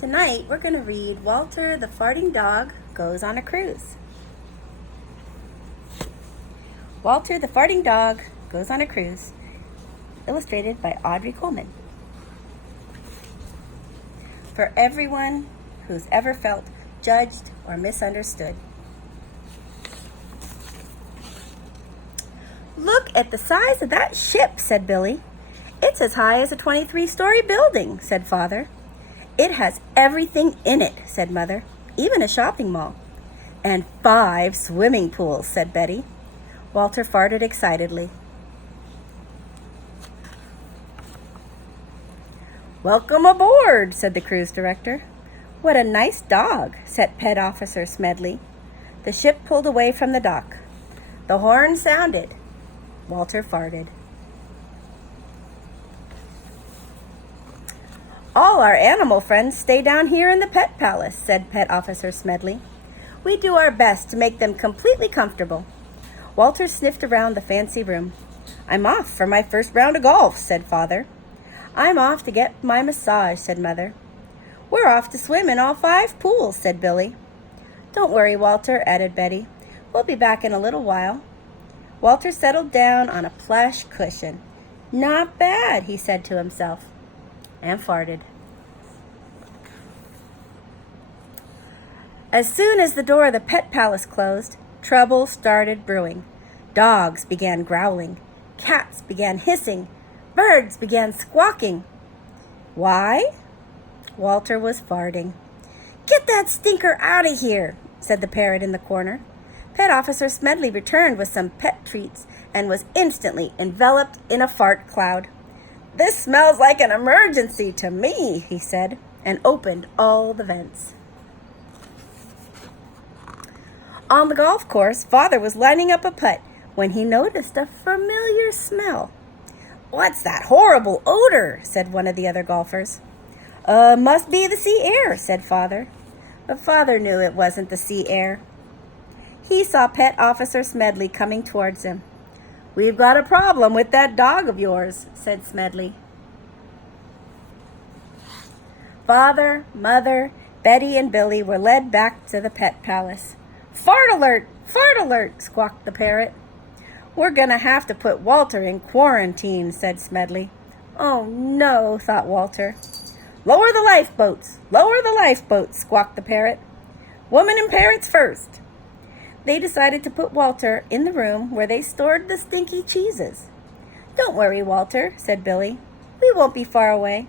Tonight we're going to read Walter the Farting Dog Goes on a Cruise. Walter the Farting Dog Goes on a Cruise, illustrated by Audrey Coleman. For everyone who's ever felt judged or misunderstood. "Look at the size of that ship," said Billy. "It's as high as a 23-story building," said Father. "It has everything in it," said Mother, "even a shopping mall." "And 5 swimming pools," said Betty. Walter farted excitedly. "Welcome aboard," said the cruise director. "What a nice dog," said Pet Officer Smedley. The ship pulled away from the dock. The horn sounded. Walter farted. "All our animal friends stay down here in the Pet Palace," said Pet Officer Smedley. "We do our best to make them completely comfortable." Walter sniffed around the fancy room. "I'm off for my first round of golf," said Father. "I'm off to get my massage," said Mother. "We're off to swim in all 5 pools," said Billy. "Don't worry, Walter," added Betty. "We'll be back in a little while." Walter settled down on a plush cushion. "Not bad," he said to himself, and farted. As soon as the door of the Pet Palace closed, trouble started brewing. Dogs began growling. Cats began hissing. Birds began squawking. Why? Walter was farting. "Get that stinker out of here," said the parrot in the corner. Pet Officer Smedley returned with some pet treats and was instantly enveloped in a fart cloud. "This smells like an emergency to me," he said, and opened all the vents. On the golf course, Father was lining up a putt when he noticed a familiar smell. "What's that horrible odor?" said one of the other golfers. Must be the sea air," said Father. But Father knew it wasn't the sea air. He saw Pet Officer Smedley coming towards him. "We've got a problem with that dog of yours," said Smedley. Father, Mother, Betty, and Billy were led back to the Pet Palace. "Fart alert! Fart alert!" squawked the parrot. "We're gonna have to put Walter in quarantine," said Smedley. "Oh no," thought Walter. "Lower the lifeboats! Lower the lifeboats!" squawked the parrot. "Women and parrots first!" They decided to put Walter in the room where they stored the stinky cheeses. "Don't worry, Walter," said Billy. "We won't be far away."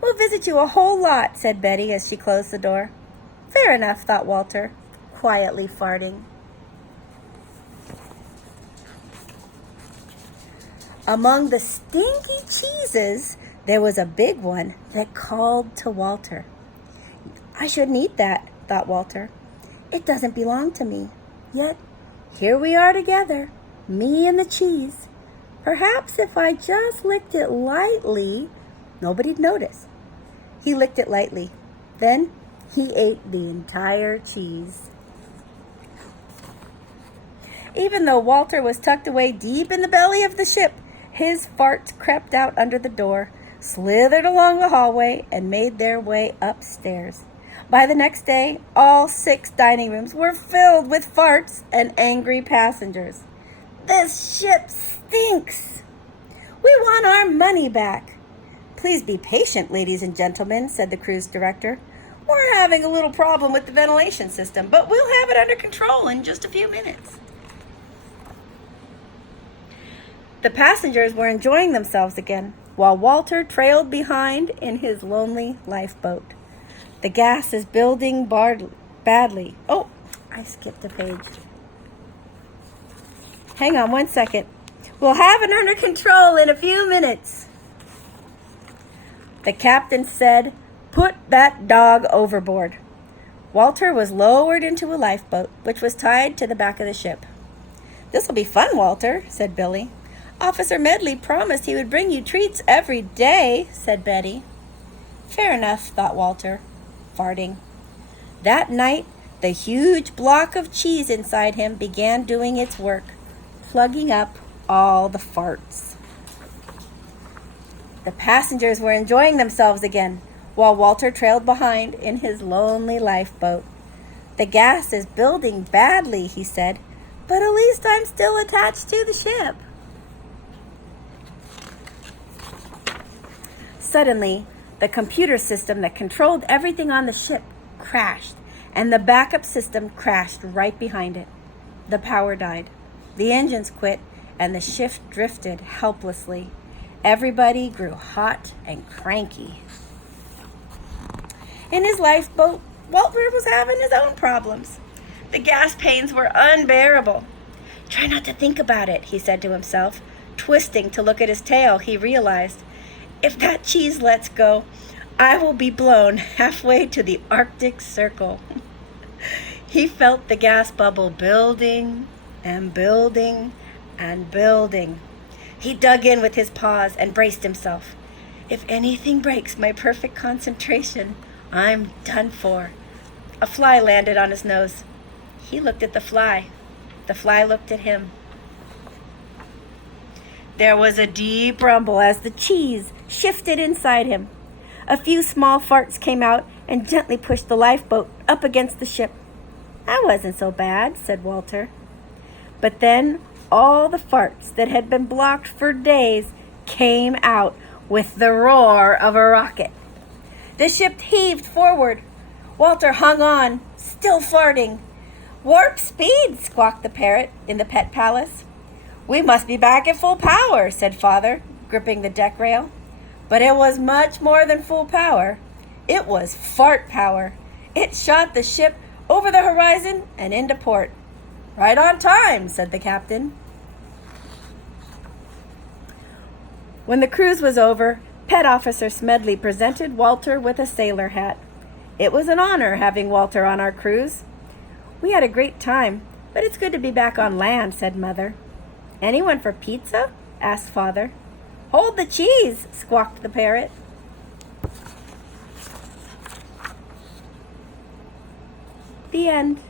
"We'll visit you a whole lot," said Betty as she closed the door. "Fair enough," thought Walter, quietly farting. Among the stinky cheeses, there was a big one that called to Walter. "I shouldn't eat that," thought Walter. "It doesn't belong to me. Yet, here we are together, me and the cheese. Perhaps if I just licked it lightly, nobody'd notice." He licked it lightly. Then he ate the entire cheese. Even though Walter was tucked away deep in the belly of the ship, his farts crept out under the door, slithered along the hallway, and made their way upstairs. By the next day, all 6 dining rooms were filled with farts and angry passengers. "This ship stinks! We want our money back!" "Please be patient, ladies and gentlemen," said the cruise director. "We're having a little problem with the ventilation system, but we'll have it under control in just a few minutes." The passengers were enjoying themselves again, while Walter trailed behind in his lonely lifeboat. "The gas is building badly." Oh, I skipped a page. Hang on 1 second. "We'll have it under control in a few minutes." The captain said, "Put that dog overboard." Walter was lowered into a lifeboat, which was tied to the back of the ship. "This'll be fun, Walter," said Billy. "Officer Medley promised he would bring you treats every day," said Betty. Fair enough, thought Walter, farting. That night, the huge block of cheese inside him began doing its work, plugging up all the farts. The passengers were enjoying themselves again. while Walter trailed behind in his lonely lifeboat. "The gas is building badly," he said, "but at least I'm still attached to the ship." Suddenly, the computer system that controlled everything on the ship crashed, and the backup system crashed right behind it. The power died, the engines quit, and the ship drifted helplessly. Everybody grew hot and cranky. In his lifeboat, Walter was having his own problems. The gas pains were unbearable. "Try not to think about it," he said to himself. Twisting to look at his tail, he realized, "If that cheese lets go, I will be blown halfway to the Arctic Circle." He felt the gas bubble building and building and building. He dug in with his paws and braced himself. "If anything breaks my perfect concentration, I'm done for." A fly landed on his nose. He looked at the fly. The fly looked at him. There was a deep rumble as the cheese shifted inside him. A few small farts came out and gently pushed the lifeboat up against the ship. "That wasn't so bad," said Walter. But then all the farts that had been blocked for days came out with the roar of a rocket. The ship heaved forward. Walter hung on, still farting. "Warp speed," squawked the parrot in the pet palace. "We must be back at full power," said Father, gripping the deck rail. But it was much more than full power. It was fart power. It shot the ship over the horizon and into port. "Right on time," said the captain. When the cruise was over, Pet Officer Smedley presented Walter with a sailor hat. It was an honor having Walter on our cruise. "We had a great time, but it's good to be back on land," said Mother. "Anyone for pizza?" asked Father. "Hold the cheese," squawked the parrot. The end.